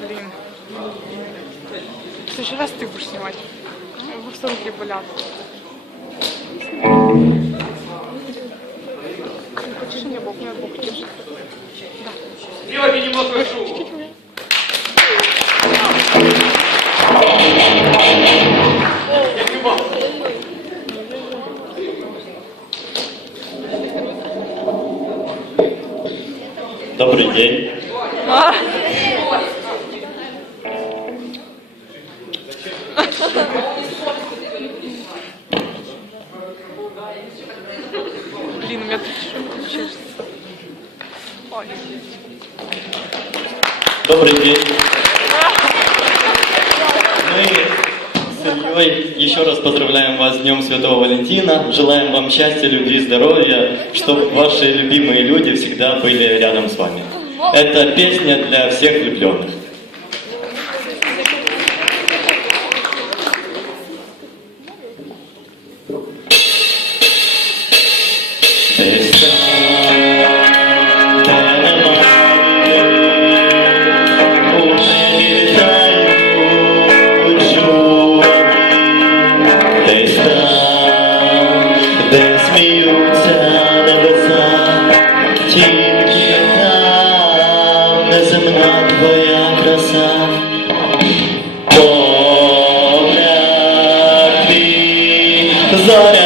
Блин. В следующий раз ты будешь снимать. Просто руки болят. Хочешь мне Бог, меня Бог держит. Сделайте немного шума. Добрый день. Блин, у меня. Добрый день. Ильей еще раз поздравляем вас с Днем Святого Валентина. Желаем вам счастья, любви, здоровья, чтобы ваши любимые люди всегда были рядом с вами. Это песня для всех влюбленных. Десь сміються небеса, тільки там неземна твоя краса. Погляд твій, зоряний